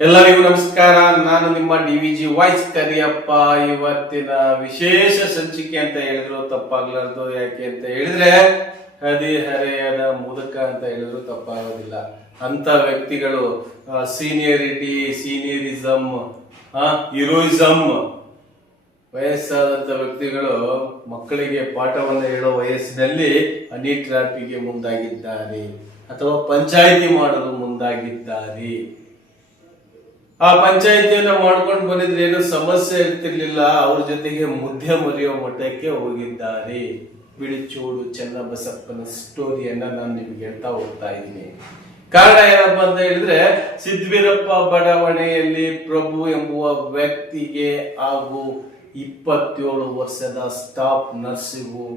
ಎಲ್ಲರಿಗೂ ನಮಸ್ಕಾರ. ನಾನು ನಿಮ್ಮ ಡಿವಿಜಿ ವಾಯ್ಸ್ ಕರಿಯಪ್ಪ. ಇವತ್ತಿನ ವಿಶೇಷ ಸಂಚಿಕೆ ಅಂತ ಹೇಳಿದ್ರು ತಪ್ಪಾಗ್ಲಾರ್ದು. ಯಾಕೆ ಅಂತ ಹೇಳಿದ್ರೆ ಹದಿಹರೆಯದ ಮುದುಕ ಅಂತ ಹೇಳಿದ್ರು ತಪ್ಪಾಗೋದಿಲ್ಲ. ಅಂತ ವ್ಯಕ್ತಿಗಳು ಸೀನಿಯರಿಟಿ, ಸೀನಿಯರಿಸಮ್, ಹೀರೋಯಿಸಮ್, ವಯಸ್ಸಾದಂತ ವ್ಯಕ್ತಿಗಳು ಮಕ್ಕಳಿಗೆ ಪಾಠವನ್ನು ಹೇಳೋ ವಯಸ್ಸಿನಲ್ಲಿ ಹನಿ ಟ್ರಾಪಿಗೆ ಮುಂದಾಗಿದ್ದಾರೆ ಅಥವಾ ಪಂಚಾಯಿತಿ ಮಾಡಲು ಮುಂದಾಗಿದ್ದಾರೆ. ಆ ಪಂಚಾಯಿತಿಯನ್ನ ಮಾಡ್ಕೊಂಡು ಬಂದಿದ್ರೆ ಏನು ಸಮಸ್ಯೆ ಇರ್ತಿರ್ಲಿಲ್ಲ. ಅವ್ರ ಜೊತೆಗೆ ಮುದ್ದೆ ಮರೆಯೋ ಮಠಕ್ಕೆ ಹೋಗಿದ್ದಾರೆ. ಬಿಳಿಚೂಡು ಚೆನ್ನಬಸಪ್ಪನ ಸ್ಟೋರಿಯನ್ನ ನಾನು ನಿಮ್ಗೆ ಹೇಳ್ತಾ ಹೋಗ್ತಾ ಇದ್ದೀನಿ. ಕಾರಣ ಏನಪ್ಪಾ ಅಂತ ಹೇಳಿದ್ರೆ, ಸಿದ್ಧವೀರಪ್ಪ ಬಡಾವಣೆಯಲ್ಲಿ ಪ್ರಭು ಎಂಬುವ ವ್ಯಕ್ತಿಗೆ ಹಾಗೂ 27 ವರ್ಷದ ಸ್ಟಾಫ್ ನರ್ಸಿಗೂ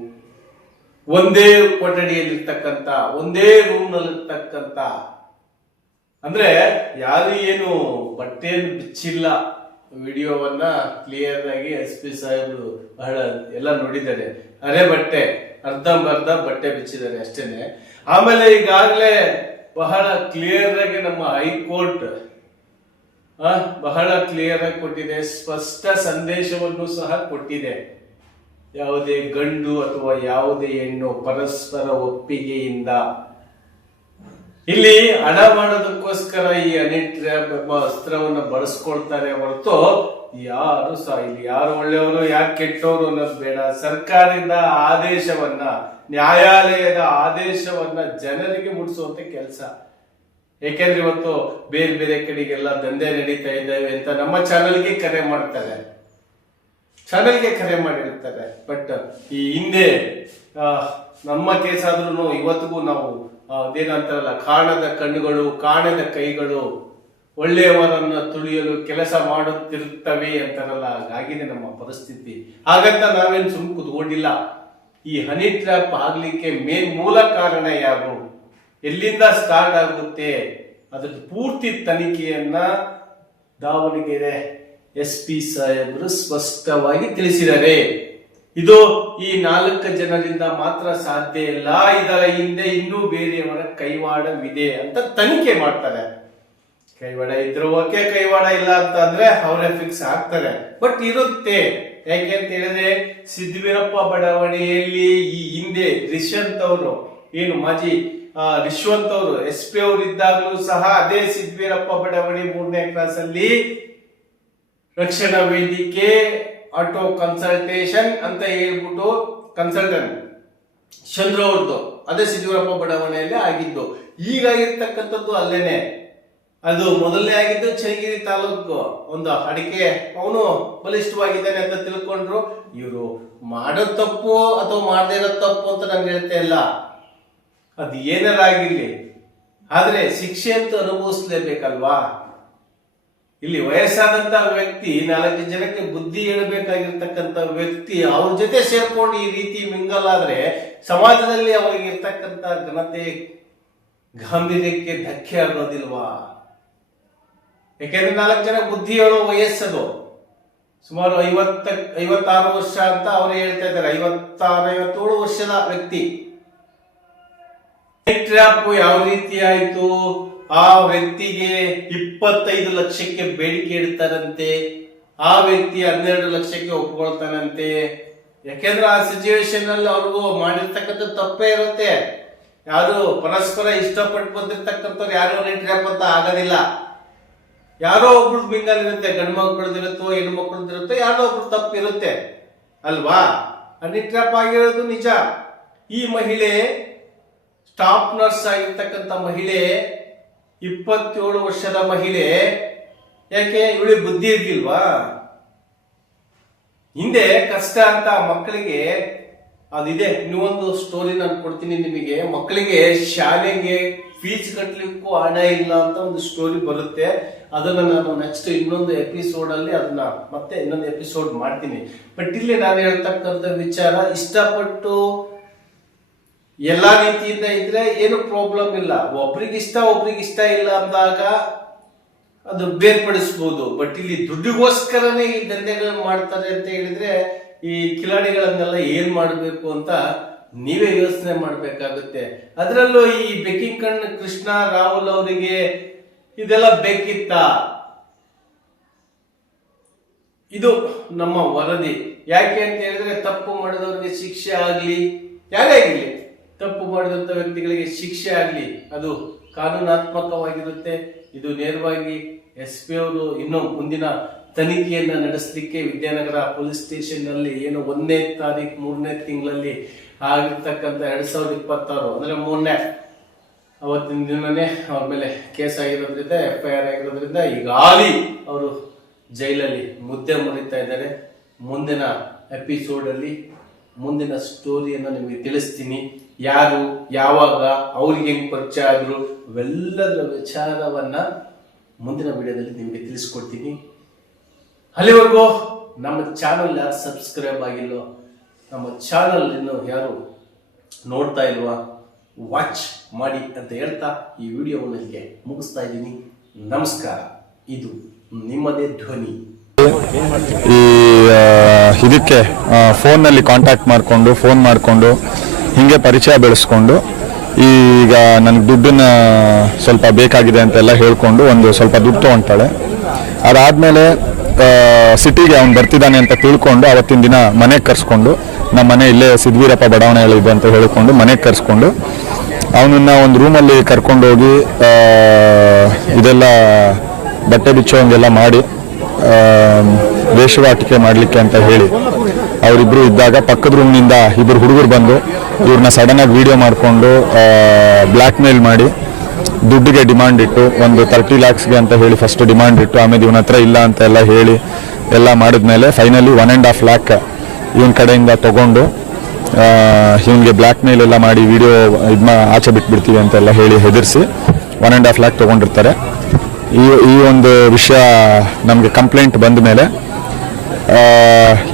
ಒಂದೇ ಕೊಠಡಿಯಲ್ಲಿರ್ತಕ್ಕಂಥ, ಒಂದೇ ರೂಮ್ ನಲ್ಲಿರ್ತಕ್ಕಂಥ, ಅಂದ್ರೆ ಯಾರು ಏನು ಬಟ್ಟೆಯನ್ನು ಬಿಚ್ಚಿಲ್ಲ. ವಿಡಿಯೋವನ್ನ ಕ್ಲಿಯರ್ ಆಗಿ SP ಸಾಹೇಬರು ಬಹಳ ಎಲ್ಲ ನೋಡಿದ್ದಾರೆ. ಅರೆ ಬಟ್ಟೆ ಅರ್ಧಂಬರ್ಧ ಬಟ್ಟೆ ಬಿಚ್ಚಿದ್ದಾರೆ ಅಷ್ಟೇನೆ. ಆಮೇಲೆ ಈಗಾಗಲೇ ಬಹಳ ಕ್ಲಿಯರ್ ಆಗಿ ನಮ್ಮ ಹೈಕೋರ್ಟ್ ಬಹಳ ಕ್ಲಿಯರ್ ಆಗಿ ಕೊಟ್ಟಿದೆ, ಸ್ಪಷ್ಟ ಸಂದೇಶವನ್ನು ಸಹ ಕೊಟ್ಟಿದೆ. ಯಾವುದೇ ಗಂಡು ಅಥವಾ ಯಾವುದೇ ಹೆಣ್ಣು ಪರಸ್ಪರ ಒಪ್ಪಿಗೆಯಿಂದ ಇಲ್ಲಿ ಹಣ ಮಾಡೋದಕ್ಕೋಸ್ಕರ ಈ ಹನಿ ಟ್ರ್ಯಾಪ್ ಎಂಬ ಅಸ್ತ್ರವನ್ನ ಬಳಸ್ಕೊಳ್ತಾರೆ ಹೊರತು ಯಾರು ಸಹ ಇಲ್ಲಿ ಯಾರು ಒಳ್ಳೆಯವರು ಯಾರು ಕೆಟ್ಟವರು ಅನ್ನೋದು ಬೇಡ. ಸರ್ಕಾರದಿಂದ ಆದೇಶವನ್ನ, ನ್ಯಾಯಾಲಯದ ಆದೇಶವನ್ನ ಜನರಿಗೆ ಮುಟ್ಟಿಸುವಂತ ಕೆಲಸ. ಏಕೆಂದ್ರೆ ಇವತ್ತು ಬೇರೆ ಬೇರೆ ಕಡೆಗೆಲ್ಲ ದಂಧೆ ನಡೀತಾ ಇದ್ದಾವೆ ಅಂತ ನಮ್ಮ ಚಾನೆಲ್ಗೆ ಕರೆ ಮಾಡ್ತಾರೆ, ಚಾನೆಲ್ಗೆ ಕರೆ ಮಾಡಿರ್ತಾರೆ. ಬಟ್ ಈ ಹಿಂದೆ ನಮ್ಮ ಕೇಸ್ ಆದ್ರೂ ಇವತ್ತಿಗೂ ನಾವು ಅದೇನಂತಾರಲ್ಲ, ಕಾಣದ ಕಣ್ಣುಗಳು ಕಾಣದ ಕೈಗಳು ಒಳ್ಳೆಯವರನ್ನ ತುಳಿಯಲು ಕೆಲಸ ಮಾಡುತ್ತಿರುತ್ತವೆ ಅಂತಾರಲ್ಲ, ಹಾಗಾಗಿದೆ ನಮ್ಮ ಪರಿಸ್ಥಿತಿ. ಹಾಗಂತ ನಾವೇನು ಸುಮ್ಮನೆ ಕೂತ್ಕೊಂಡಿಲ್ಲ. ಈ ಹನಿ ಟ್ರ್ಯಾಪ್ ಆಗ್ಲಿಕ್ಕೆ ಮೂಲ ಕಾರಣ ಯಾರು, ಎಲ್ಲಿಂದ ಸ್ಟಾರ್ಟ್ ಆಗುತ್ತೆ, ಅದ್ರ ಪೂರ್ತಿ ತನಿಖೆಯನ್ನ ದಾವಣಗೆರೆ SP ಸಾಹೇಬರು ಸ್ಪಷ್ಟವಾಗಿ ತಿಳಿಸಿದ್ದಾರೆ. ಇದು ಈ 4 ಜನರಿಂದ ಮಾತ್ರ ಸಾಧ್ಯ ಇಲ್ಲ, ಇದರ ಹಿಂದೆ ಇನ್ನೂ ಬೇರೆಯವರ ಕೈವಾಡವಿದೆ ಅಂತ ತನಿಖೆ ಮಾಡ್ತಾರೆ. ಕೈವಾಡ ಇದ್ರು ಓಕೆ, ಕೈವಾಡ ಇಲ್ಲ ಅಂತ ಅಂದ್ರೆ ಅವರೇ ಫಿಕ್ಸ್ ಆಗ್ತಾರೆ. ಬಟ್ ಇರುತ್ತೆ. ಯಾಕೆ ಅಂತ ಹೇಳಿದ್ರೆ, ಸಿದ್ಧವೀರಪ್ಪ ಬಡಾವಣೆಯಲ್ಲಿ ಈ ಹಿಂದೆ ರಿಶ್ವಂತ್ ಅವರು, ಏನು ಮಾಜಿ ರಿಶ್ವಂತ್ ಅವರು SP ಅವರು ಇದ್ದಾಗಲೂ ಸಹ ಅದೇ ಸಿದ್ಧವೀರಪ್ಪ ಬಡಾವಣೆ 3ನೇ ಕ್ಲಾಸ್ ಅಲ್ಲಿ ರಕ್ಷಣಾ ವೇದಿಕೆ ಆಟೋ ಕನ್ಸಲ್ಟೇಷನ್ ಅಂತ ಹೇಳ್ಬಿಟ್ಟು ಕನ್ಸಲ್ಟೆಂಟ್ ಚಂದ್ರ ಅವ್ರದ್ದು ಅದೇ ಸಿದ್ಧವೀರಪ್ಪ ಬಡಾವಣೆಯಲ್ಲಿ ಆಗಿದ್ದು. ಈಗ ಆಗಿರ್ತಕ್ಕಂಥದ್ದು ಅಲ್ಲೇನೆ. ಅದು ಮೊದಲನೇ ಆಗಿದ್ದು ಚನ್ನಗಿರಿ ತಾಲೂಕು ಒಂದು ಅಡಿಕೆ, ಅವನು ಬಲಿಷ್ಠವಾಗಿದ್ದಾನೆ ಅಂತ ತಿಳ್ಕೊಂಡ್ರು. ಇವರು ಮಾಡೋ ತಪ್ಪು ಅಥವಾ ಮಾಡದೇ ಇರೋ ತಪ್ಪು ಅಂತ ನಾನು ಹೇಳ್ತಾ ಇಲ್ಲ, ಅದು ಏನಾರಾಗಿರ್ಲಿ, ಆದ್ರೆ ಶಿಕ್ಷೆ ಅಂತ ಅನುಭವಿಸ್ಲೇಬೇಕಲ್ವಾ. ಇಲ್ಲಿ ವಯಸ್ಸಾದಂತ ವ್ಯಕ್ತಿ 4 ಜನಕ್ಕೆ ಬುದ್ಧಿ ಹೇಳಬೇಕಾಗಿರ್ತಕ್ಕಂಥ ವ್ಯಕ್ತಿ ಅವ್ರ ಜೊತೆ ಸೇರ್ಕೊಂಡು ಈ ರೀತಿ ಮಿಂಗಲ್ ಆದ್ರೆ ಸಮಾಜದಲ್ಲಿ ಅವರಿಗೆ ಇರ್ತಕ್ಕಂಥ ಘನತೆ, ಗಾಂಭೀರ್ಯಕ್ಕೆ ಧಕ್ಕೆ ಆಗೋದಿಲ್ವಾ? ಯಾಕೆಂದ್ರೆ 4 ಜನ ಬುದ್ಧಿ ಹೇಳೋ ವಯಸ್ಸದು. ಸುಮಾರು 56 ವರ್ಷ ಅಂತ ಅವರು ಹೇಳ್ತಾ ಇದ್ದಾರೆ. 57 ವರ್ಷದ ವ್ಯಕ್ತಿ. ಟ್ರ್ಯಾಪ್ ಯಾವ ರೀತಿ ಆಯ್ತು? ಆ ವ್ಯಕ್ತಿಗೆ 25 ಲಕ್ಷಕ್ಕೆ ಬೇಡಿಕೆ ಇಡ್ತಾರಂತೆ, ಆ ವ್ಯಕ್ತಿ 12 ಲಕ್ಷಕ್ಕೆ ಒಪ್ಕೊಳ್ತಾನಂತೆ. ಯಾಕೆಂದ್ರೆ ಆ ಸಿಚುವೇಶನ್ ಅಲ್ಲಿ ಅವ್ರಿಗೂ ಮಾಡಿರ್ತಕ್ಕಂಥ ತಪ್ಪೇ ಇರುತ್ತೆ. ಯಾರು ಪರಸ್ಪರ ಇಷ್ಟಪಟ್ಟು ಬಂದಿರ್ತಕ್ಕಂಥವ್ರು ಯಾರು ಹನಿ ಟ್ರ್ಯಾಪ್ ಅಂತ ಆಗೋದಿಲ್ಲ. ಯಾರೋ ಒಬ್ರು ಮಿಂಗಲ್ ಇರುತ್ತೆ, ಗಂಡು ಮಕ್ಕಳದಿರುತ್ತೋ ಹೆಣ್ಣು ಮಕ್ಕಳದಿರುತ್ತೋ, ಯಾರೋ ಒಬ್ರು ತಪ್ಪಿರುತ್ತೆ ಅಲ್ವಾ. ಹನಿ ಟ್ರ್ಯಾಪ್ ಆಗಿರೋದು ನಿಜ. ಈ ಮಹಿಳೆ ಸ್ಟಾಫ್ ನರ್ಸ್ ಆಗಿರ್ತಕ್ಕಂಥ ಮಹಿಳೆ, 27 ವರ್ಷದ ಮಹಿಳೆ. ಯಾಕೆ ಇವಳಿಗೆ ಬುದ್ಧಿ ಇರ್ಲಿಲ್ವಾ? ಹಿಂದೆ ಕಷ್ಟ ಅಂತ ಮಕ್ಕಳಿಗೆ ಅದಿದೆ. ಇನ್ನೊಂದು ಸ್ಟೋರಿ ನಾನು ಕೊಡ್ತೀನಿ ನಿಮಗೆ. ಮಕ್ಕಳಿಗೆ ಶಾಲೆಗೆ ಫೀಸ್ ಕಟ್ಲಿಕ್ಕೂ ಹಣ ಇಲ್ಲ ಅಂತ ಒಂದು ಸ್ಟೋರಿ ಬರುತ್ತೆ. ಅದನ್ನ ನಾನು ನೆಕ್ಸ್ಟ್ ಇನ್ನೊಂದು ಎಪಿಸೋಡ್ ಅಲ್ಲಿ ಅದನ್ನ ಮತ್ತೆ ಇನ್ನೊಂದು ಎಪಿಸೋಡ್ ಮಾಡ್ತೀನಿ. ಬಟ್ ಇಲ್ಲಿ ನಾನು ಹೇಳ್ತಕ್ಕಂಥ ವಿಚಾರ, ಇಷ್ಟಪಟ್ಟು ಎಲ್ಲಾ ರೀತಿಯಿಂದ ಇದ್ರೆ ಏನು ಪ್ರಾಬ್ಲಮ್ ಇಲ್ಲ. ಒಬ್ರಿಗೆ ಇಷ್ಟ ಇಲ್ಲ ಅಂದಾಗ ಅದು ಬೇರ್ಪಡಿಸಬಹುದು. ಬಟ್ ಇಲ್ಲಿ ದುಡ್ಡಿಗೋಸ್ಕರನೇ ಈ ದಂಧೆಗಳನ್ನ ಮಾಡ್ತಾರೆ ಅಂತ ಹೇಳಿದ್ರೆ, ಈ ಕಿಲಾಡಿಗಳನ್ನೆಲ್ಲ ಏನ್ ಮಾಡಬೇಕು ಅಂತ ನೀವೇ ಯೋಚನೆ ಮಾಡ್ಬೇಕಾಗುತ್ತೆ. ಅದರಲ್ಲೂ ಈ ಬೆಕ್ಕಿಂಗ್ ಕಣ್ಣು ಕೃಷ್ಣ ರಾಹುಲ್ ಅವರಿಗೆ ಇದೆಲ್ಲ ಬೇಕಿತ್ತ? ಇದು ನಮ್ಮ ವರದಿ. ಯಾಕೆ ಅಂತ ಹೇಳಿದ್ರೆ ತಪ್ಪು ಮಾಡಿದವರಿಗೆ ಶಿಕ್ಷೆ ಆಗ್ಲಿ, ಯಾರೇ ಆಗಿರ್ಲಿ, ತಪ್ಪು ಮಾಡಿದಂತ ವ್ಯಕ್ತಿಗಳಿಗೆ ಶಿಕ್ಷೆ ಆಗ್ಲಿ, ಅದು ಕಾನೂನಾತ್ಮಕವಾಗಿರುತ್ತೆ. ಇದು ನೇರವಾಗಿ SP ಅವರು ಇನ್ನೂ ಮುಂದಿನ ತನಿಖೆಯನ್ನ ನಡೆಸಲಿಕ್ಕೆ ವಿದ್ಯಾನಗರ ಪೊಲೀಸ್ ಸ್ಟೇಷನ್ ನಲ್ಲಿ ಏನು 1ನೇ ತಾರೀಕು 3ನೇ ತಿಂಗಳಲ್ಲಿ ಆಗಿರ್ತಕ್ಕಂಥ 2026 ಅಂದ್ರೆ 3ನೇ ಅವತ್ತಿನ ದಿನನೇ ಅವ್ರ ಮೇಲೆ ಕೇಸ್ ಆಗಿರೋದ್ರಿಂದ FIR ಆಗಿರೋದ್ರಿಂದ ಈಗಾಗಲೇ ಅವರು ಜೈಲಲ್ಲಿ ಮುದ್ದೆ ಮುರಿತಾ ಇದ್ದಾರೆ. ಮುಂದಿನ ಎಪಿಸೋಡ್ ಅಲ್ಲಿ ಮುಂದಿನ ಸ್ಟೋರಿಯನ್ನು ನಿಮಗೆ ತಿಳಿಸ್ತೀನಿ. ಯಾರು, ಯಾವಾಗ, ಅವ್ರಿಗೆ ಹೆಂಗ್ ಪರಿಚಯ ಆದ್ರು, ಇವೆಲ್ಲದರ ವಿಚಾರವನ್ನ ಮುಂದಿನ ವಿಡಿಯೋದಲ್ಲಿ ನಿಮಗೆ ತಿಳಿಸ್ಕೊಡ್ತೀನಿ. ಅಲ್ಲಿವರೆಗೂ ನಮ್ಮ ಚಾನಲ್ ಯಾರು ಸಬ್ಸ್ಕ್ರೈಬ್ ಆಗಿಲ್ಲೋ, ನಮ್ಮ ಚಾನಲ್ ಇನ್ನು ಯಾರು ನೋಡ್ತಾ ಇಲ್ವಾ, ವಾಚ್ ಮಾಡಿ ಅಂತ ಹೇಳ್ತಾ ಈ ವಿಡಿಯೋವನ್ನು ಇಲ್ಲಿಗೆ ಮುಗಿಸ್ತಾ ಇದ್ದೀನಿ. ನಮಸ್ಕಾರ. ಇದು ನಿಮ್ಮದೇ ಧ್ವನಿ. ಈ ಇದಕ್ಕೆ ಫೋನ್ನಲ್ಲಿ ಕಾಂಟ್ಯಾಕ್ಟ್ ಮಾಡಿಕೊಂಡು ಹೀಗೆ ಪರಿಚಯ ಬೆಳೆಸ್ಕೊಂಡು ಈಗ ನನಗೆ ದುಡ್ಡನ್ನ ಸ್ವಲ್ಪ ಬೇಕಾಗಿದೆ ಅಂತೆಲ್ಲ ಹೇಳ್ಕೊಂಡು ಒಂದು ಸ್ವಲ್ಪ ದುಡ್ಡು ತೊಗೊಳ್ತಾಳೆ. ಅದಾದಮೇಲೆ ಸಿಟಿಗೆ ಅವ್ನು ಬರ್ತಿದ್ದಾನೆ ಅಂತ ತಿಳ್ಕೊಂಡು ಅವತ್ತಿನ ದಿನ ಮನೆಗೆ ಕರ್ಸ್ಕೊಂಡು, ನಮ್ಮ ಮನೆ ಇಲ್ಲೇ ಸಿದ್ವೀರಪ್ಪ ಬಡಾವಣೆಗಳಿದೆ ಅಂತ ಹೇಳ್ಕೊಂಡು ಮನೆಗೆ ಕರ್ಸ್ಕೊಂಡು ಅವನನ್ನು ಒಂದು ರೂಮಲ್ಲಿ ಕರ್ಕೊಂಡೋಗಿ ಇದೆಲ್ಲ ಬಟ್ಟೆ ಬಿಚ್ಚೋಂಗೆಲ್ಲ ಮಾಡಿ ವೇಷವಾಟಿಕೆ ಮಾಡಲಿಕ್ಕೆ ಅಂತ ಹೇಳಿ ಅವರಿಬ್ಬರು ಇದ್ದಾಗ ಪಕ್ಕದ ರೂಮ್ನಿಂದ ಇಬ್ಬರು ಹುಡುಗರು ಬಂದು ಇವ್ರನ್ನ ಸಡನ್ನಾಗಿ ವಿಡಿಯೋ ಮಾಡಿಕೊಂಡು ಬ್ಲ್ಯಾಕ್ ಮೇಲ್ ಮಾಡಿ ದುಡ್ಡಿಗೆ ಡಿಮಾಂಡ್ ಇಟ್ಟು ಒಂದು 30 lakhsಗೆ ಅಂತ ಹೇಳಿ ಫಸ್ಟ್ ಡಿಮಾಂಡ್ ಇಟ್ಟು, ಆಮೇಲೆ ಇವನ ಹತ್ರ ಇಲ್ಲ ಅಂತ ಎಲ್ಲ ಹೇಳಿ ಎಲ್ಲ ಮಾಡಿದ್ಮೇಲೆ ಫೈನಲಿ 1.5 lakh ಇವನ ಕಡೆಯಿಂದ ತಗೊಂಡು ಇವನಿಗೆ ಬ್ಲ್ಯಾಕ್ ಮೇಲ್ ಎಲ್ಲ ಮಾಡಿ ವಿಡಿಯೋ ಆಚೆ ಬಿಟ್ಬಿಡ್ತೀವಿ ಅಂತೆಲ್ಲ ಹೇಳಿ ಹೆದರಿಸಿ 1.5 lakh ತೊಗೊಂಡಿರ್ತಾರೆ. ಈ ಒಂದು ವಿಷಯ ನಮಗೆ ಕಂಪ್ಲೇಂಟ್ ಬಂದ ಮೇಲೆ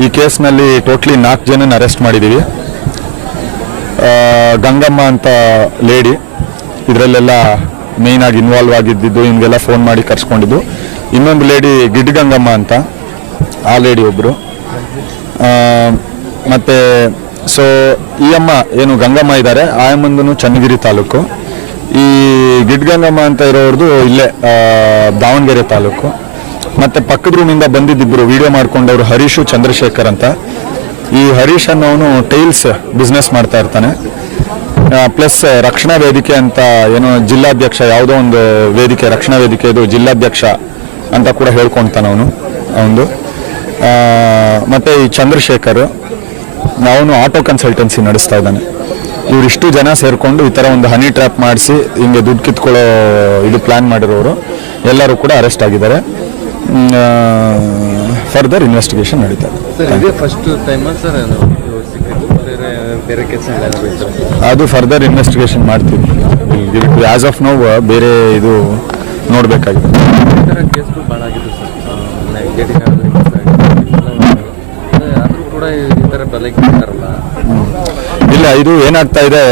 ಈ ಕೇಸ್ನಲ್ಲಿ ಟೋಟ್ಲಿ 4 ಜನನ ಅರೆಸ್ಟ್ ಮಾಡಿದ್ದೀವಿ. ಗಂಗಮ್ಮ ಅಂತ ಲೇಡಿ ಇದರಲ್ಲೆಲ್ಲ ಮೇಯ್ನಾಗಿ ಇನ್ವಾಲ್ವ್ ಆಗಿದ್ದು, ಹಿಂಗೆಲ್ಲ ಫೋನ್ ಮಾಡಿ ಕರ್ಸ್ಕೊಂಡಿದ್ದು. ಇನ್ನೊಂದು ಲೇಡಿ ಗಿಡ್ಡ ಗಂಗಮ್ಮ ಅಂತ, ಆ ಲೇಡಿ ಒಬ್ಬರು. ಮತ್ತು ಸೊ ಈ ಅಮ್ಮ ಏನು ಗಂಗಮ್ಮ ಇದ್ದಾರೆ, ಆ ಅಮ್ಮಂದು ಚನ್ನಗಿರಿ ತಾಲೂಕು. ಈ ಗಿಡ್ಗಂಗಮ್ಮ ಅಂತ ಇರೋರ್ದು ಇಲ್ಲೇ ದಾವಣಗೆರೆ ತಾಲೂಕು. ಮತ್ತು ಪಕ್ಕದ ರೂಮಿಂದ ಬಂದಿದ್ದಿಬ್ಬರು ವಿಡಿಯೋ ಮಾಡ್ಕೊಂಡವರು ಹರೀಶು ಚಂದ್ರಶೇಖರ್ ಅಂತ. ಈ ಹರೀಶ್ ಅನ್ನೋನು ಟೈಲ್ಸ್ ಬಿಸ್ನೆಸ್ ಮಾಡ್ತಾ ಇರ್ತಾನೆ. ಪ್ಲಸ್ ರಕ್ಷಣಾ ವೇದಿಕೆ ಅಂತ ಏನೋ ಜಿಲ್ಲಾಧ್ಯಕ್ಷ, ಯಾವುದೋ ಒಂದು ವೇದಿಕೆ ರಕ್ಷಣಾ ವೇದಿಕೆ ಇದು ಜಿಲ್ಲಾಧ್ಯಕ್ಷ ಅಂತ ಕೂಡ ಹೇಳ್ಕೊಳ್ತಾನೆ ಅವನು. ಮತ್ತು ಈ ಚಂದ್ರಶೇಖರ್ ಅವನು ಆಟೋ ಕನ್ಸಲ್ಟೆನ್ಸಿ ನಡೆಸ್ತಾ ಇದ್ದಾನೆ. ಇವರಿಷ್ಟು ಜನ ಸೇರಿಕೊಂಡು ಈ ಥರ ಒಂದು ಹನಿ ಟ್ರ್ಯಾಪ್ ಮಾಡಿಸಿ ಹಿಂಗೆ ದುಡ್ಡು ಕಿತ್ಕೊಳ್ಳೋ ಇದು ಪ್ಲ್ಯಾನ್ ಮಾಡಿರೋರು ಎಲ್ಲರೂ ಕೂಡ ಅರೆಸ್ಟ್ ಆಗಿದ್ದಾರೆ. ಫರ್ದರ್ ಇನ್ವೆಸ್ಟಿಗೇಷನ್ ನಡೀತಾ ಇದೆ. ಅದು ಫರ್ದರ್ ಇನ್ವೆಸ್ಟಿಗೇಷನ್ ಮಾಡ್ತೀವಿ. ಆಸ್ ಆಫ್ ನೌ ಬೇರೆ ಇದು ನೋಡಬೇಕಾಗಿದೆ. ಇಲ್ಲ, ಇದು ಏನಾಗ್ತಾ ಇದೆ